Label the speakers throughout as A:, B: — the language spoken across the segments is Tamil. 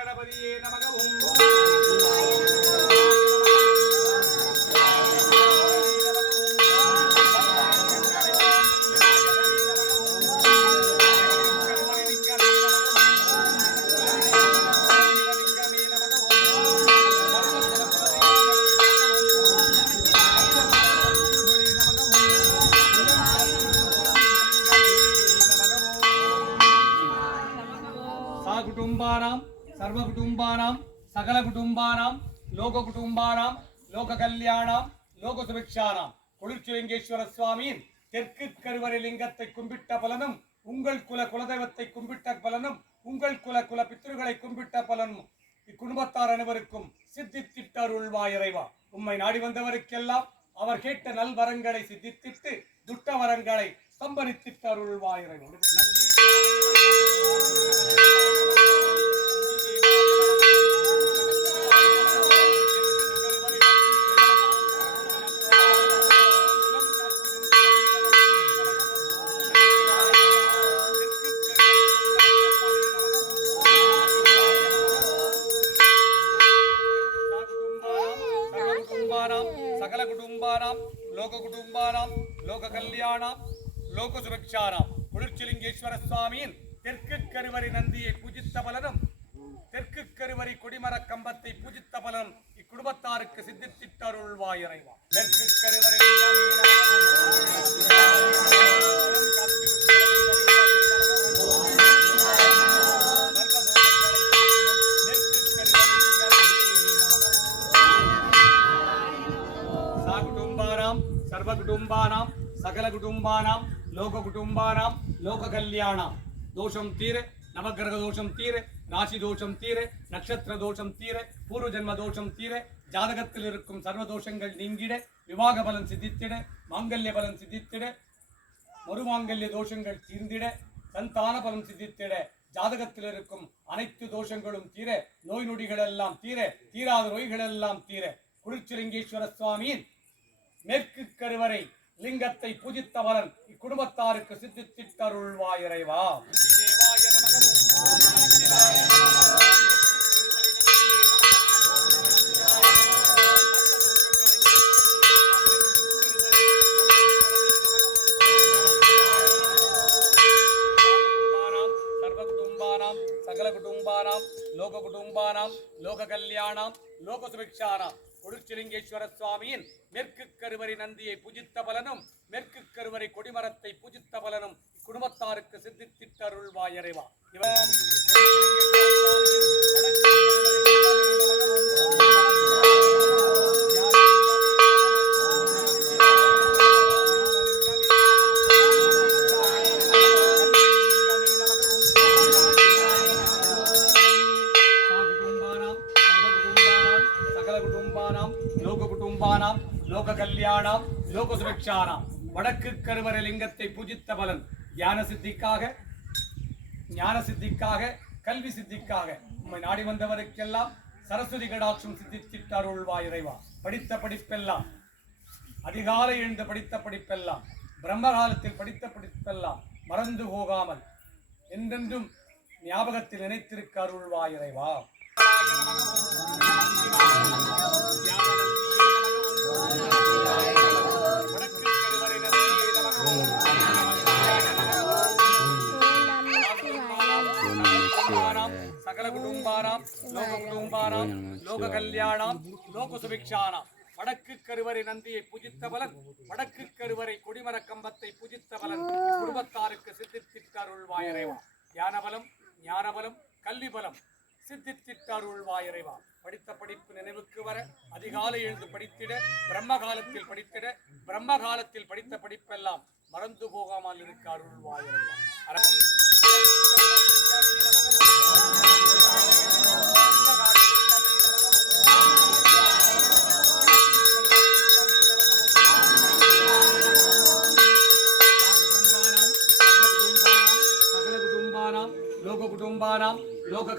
A: गणपतिये नमः। కుటుంబానాం సకల కుటుంబానాం లోక కుటుంబానాం లోక கல்யாணாம் லோக சுபிக்ஷானாம் குளிர்ச்சிலிங்கேஸ்வர சுவாமியின் தெற்கு கருவறை லிங்கத்தை கும்பிட்ட பலனும் உங்கள் குல குலதெய்வத்தை கும்பிட்ட பலனும் உங்கள் குல குல பித்ருகளை கும்பிட்ட பலனும் இக்குடும்பத்தார் அனைவருக்கும் சித்தித்திட்டருள்வாய் இறைவா உம்மை நாடி வந்தவருக்கெல்லாம் அவர் கேட்ட நல்வரங்களை சித்தித்திட்டு துட்ட வரங்களை சம்பரித்திட்டருள்வாய் இறைவா நன்றி லோக கல்யாணம் லோக சுரக்ஷாராம். குளிர்ச்சிலிங்கேஸ்வர சுவாமியின் தெற்கு கருவறை நந்தியை பூஜித்த பலனும் தெற்கு கருவறை கொடிமர கம்பத்தை பூஜித்த பலனும் இக்குடும்பத்தாருக்கு சித்தித்திட்டருள்வாய் இறைவா. தெற்கு கருவறை சர்வ சகல சகலகுடும்பானாம் லோக குடும்பானாம் லோக கல்யாணம். தோஷம் தீர நவகிரக தோஷம் தீர ராசி தோஷம் தீர நட்சத்திர தோஷம் தீர பூர்வ ஜென்ம தோஷம் தீர ஜாதகத்தில் இருக்கும் சர்வ தோஷங்கள் நீங்கிட விவாக பலன் சித்தித்திட மாங்கல்ய பலன் சித்தித்திட மறுமாங்கல்ய தோஷங்கள் தீர்ந்திட சந்தான பலன் சித்தித்திட ஜாதகத்தில் இருக்கும் அனைத்து தோஷங்களும் தீர நோய் நொடிகளெல்லாம் தீர தீராத நோய்களெல்லாம் தீர. குளிர்ச்சிலிங்கேஸ்வர சுவாமியின் மேற்கு கருவறை லிங்கத்தை புதித்தவரன் இக்குடும்பத்தாருக்கு சித்தித்திட்டருள்வா இறைவா. சகல குடும்பானாம் லோக குடும்பானாம் லோக கல்யாணம் லோக சுபிக்ஷானாம். கொடுச்சிலிங்கேஸ்வர சுவாமியின் மேற்கு கருவறை நந்தியை பூஜித்த பலனும் மேற்கு கருவறை கொடிமரத்தை பூஜித்த பலனும் குடும்பத்தாருக்கு சித்தித்திட்டருள்வாய் இறைவா. இவன் లోక கல்யாணாம் லோக சுபிக்ஷானாம் வடக்கு கருவர லிங்கத்தை பூஜித்த பலன் ஞான சித்திக்காக ஞான சித்திக்காக கல்வி சித்திக்காக உண்மை நாடி வந்தவருக்கெல்லாம் சரஸ்வதி கடாட்சம் சித்தித்திட்டு அருள்வாய் இறைவா. படித்த படிப்பெல்லாம் அதிகாலை எழுந்து படித்த படிப்பெல்லாம் பிரம்மகாலத்தில் படித்த படிப்பெல்லாம் மறந்து போகாமல் என்றென்றும் ஞாபகத்தில் நினைத்திருக்க அருள்வா இறைவா. உபாராம் லோக குடும்பாராம் லோக கல்யாணாம் லோக சுபிக்ஷாராம் வடக்கு கருவறை நந்தியை புஜித்த பலன் வடக்கு கருவறை கொடிமர கம்பத்தை புஜித்த பலன் குடும்பத்தாருக்கு சித்தித்திட்டருள்வாய் இறைவா. தியானபலம் ஞானபலம் கல்விபலம் சித்தித்திட்டருள்வாய் இறைவா. படித்த படிப்பு நினைவுக்கு வர அதிகாலை எழுந்து படித்திட பிரம்ம காலத்தில் படித்திட பிரம்ம காலத்தில் படித்த படிப்பெல்லாம் மறந்து போகாமல் இருக்க அருள்வாய் அரவம்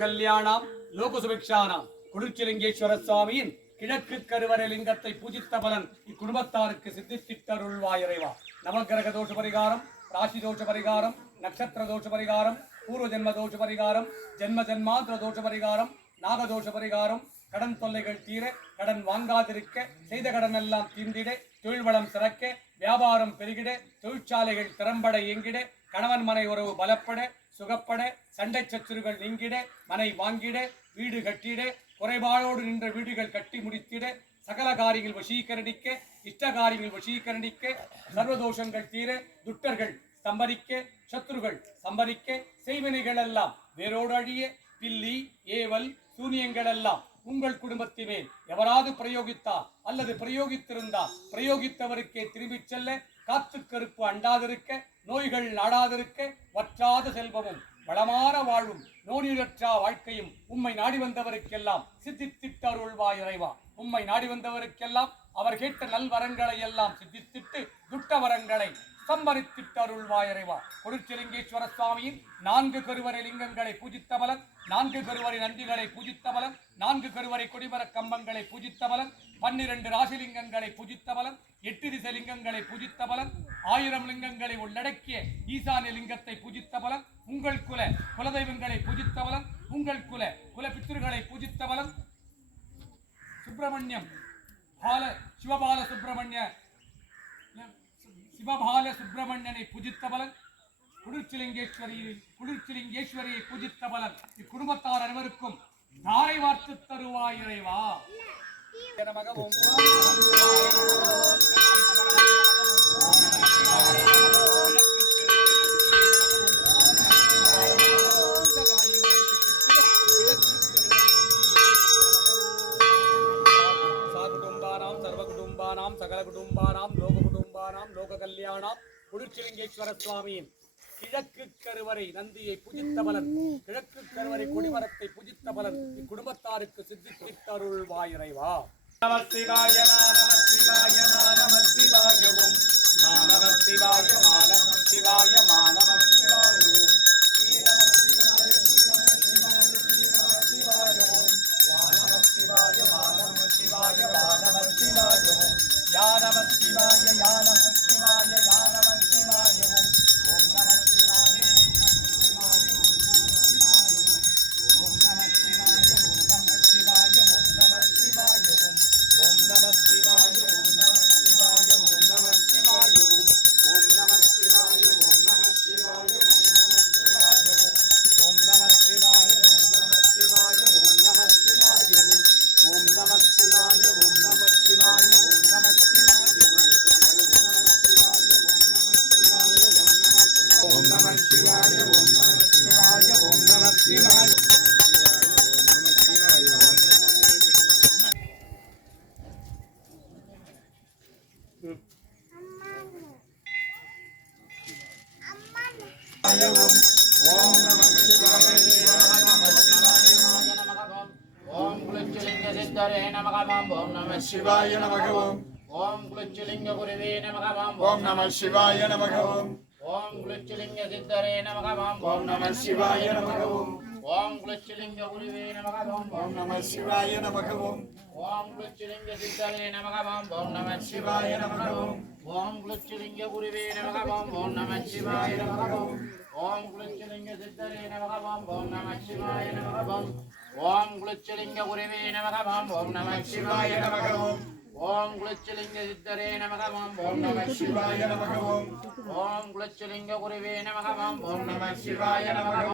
A: கல்யாணம் லோகசுபிக்ஷானாம். குளிர்ச்சிலிங்கேஸ்வர சுவாமியின் கிழக்கு கருவறை லிங்கத்தை பூஜித்த பலன் இக்குடும்பத்தாருக்கு சித்தித்திட்டருள்வாயிறைவா நவகிரக தோஷ பரிகாரம் ராசி தோஷ பரிகாரம் நட்சத்திர தோஷ பரிகாரம் பூர்வ ஜென்ம தோஷ பரிகாரம் ஜென்ம ஜென்மாந்திர தோஷ பரிகாரம் நாகதோஷ பரிகாரம் கடன் தொல்லைகள் தீர கடன் வாங்காதிருக்க செய்த கடன் எல்லாம் தீர்ந்திட தொழில் வளம் சிறக்க வியாபாரம் பெருகிட தொழிற்சாலைகள் திறம்பட இயங்கிட கணவன் மனை உறவு பலப்பட சுகப்பட சண்டை சச்சுறுகள் நீங்கிட மனை வாங்கிட வீடு கட்டிட குறைபாடோடு நின்ற வீடுகள் கட்டி முடித்திட சகல காரியங்கள் வசீகரணிக்க இஷ்ட காரியங்கள் வசீகரணிக்க சர்வதோஷங்கள் தீர துட்டர்கள் சம்பரிக்க சத்துருகள் சம்பரிக்க செய்வினைகள் எல்லாம் வேரோடு அழிய பில்லி ஏவல் சூனியங்கள் எல்லாம் உங்கள் குடும்பத்தினே எவராது பிரயோகித்தால் அல்லது பிரயோகித்திருந்தால் பிரயோகித்தவருக்கே திரும்பிச் செல்ல காத்து கருப்பு அண்டாதிருக்க நோய்கள் நாடாதிருக்க வற்றாத செல்வமும் வளமான வாழ்வும் நோனியற்றா வாழ்க்கையும் உம்மை நாடி வந்தவருக்கெல்லாம் சித்தித்திட்டு அருள்வாய் இறைவா. உம்மை நாடி வந்தவருக்கெல்லாம் அவர் கேட்ட நல்வரங்களை எல்லாம் சித்தித்திட்டு துட்ட வரங்களை சம்பரித்திட்டு இறைவா. கொடுச்சிலிங்கேஸ்வர சுவாமியின் நான்கு கருவறை லிங்கங்களை பூஜித்த பலன் நான்கு கருவறை நந்திகளை பூஜித்த பலன் நான்கு கருவறை கொடிமர கம்பங்களை பூஜித்த பலன் பன்னிரண்டு ராசிலிங்கங்களை பூஜித்த பலன் எட்டு திசலிங்கங்களை புஜித்த பூஜித்த பலன் ஆயிரம் லிங்கங்களை உள்ளடக்கிய ஈசானிய லிங்கத்தை பூஜித்த பலன் உங்கள் குல குலதெய்வங்களை பூஜித்த பலன் உங்கள் குல குல புஜித்த பலன். சுப்பிரமணியம் பால சிவபால சுப்பிரமணிய சிவபால சுப்பிரமணியனை பூஜித்த பலன் குளிர்ச்சிலிங்கேஸ்வரியை குளிர்ச்சிலிங்கேஸ்வரியை பூஜித்த பலன். இக்குடும்பத்தார் அனைவருக்கும் தாரை வார்த்து தருவாய் இறைவா. சகல குடும்பானாம் லோக குடும்பானாம் லோக கல்யாணாம் புடுச்சிலிங்கேஸ்வர சுவாமியின் கிழக்கு கருவறை நந்தியை புஜித்த பலன். கிழக்கு கருவறை கொடிமரத்தை புஜித்த பலன். இக்குடும்பத்தாருக்கு சித்தித்தருள் வாயிறைவா. நம சிவாய நம சிவாய நம சிவாய மாணவ மானவ சிவாய மானவ சிவாய மானவ சிவாய மாணவ சிவாய शिवाय ओम नमः शिवाय ओम नमः शिवाय ओम नमः शिवाय शिवाय नमः शिवाय ओम कुलचलिंग सिद्धरे नमः ओम नमः शिवाय नमः ओम कुलचलिंग गुरुवे नमः ओम नमः शिवाय नमः குலச்சிலிங்க சித்தரே நமகமாம் ஓம் நம சிவாய நமகவும் ஓம் குலச்சிலிங்க குருவே நமகமாம் ஓம் நம சிவாய நமகவும் ஓம் குலச்சிலிங்க சித்தரே நமகமாம் ஓம் நம சிவாய நமகவும் ஓம் குலச்சிலிங்க குருவே நமகமாம் ஓம் நம சிவாய நமகவும் ஓம் குலச்சிலிங்க சித்தரே நமகமாம் ஓம் நம சிவாய
B: நமகவும் ஓம் குலச்சிலிங்க குருவே நமகமாம் ஓம் நம சிவாய நமகவும் ஓம் குலச்சிலிங்க சித்தரே நமகமாம். ஓம்
C: நம சிவாய நமகமாம்.
B: ஓம் குலச்சிலிங்க குருவே நமகமாம். ஓம் நம சிவாய நமகம்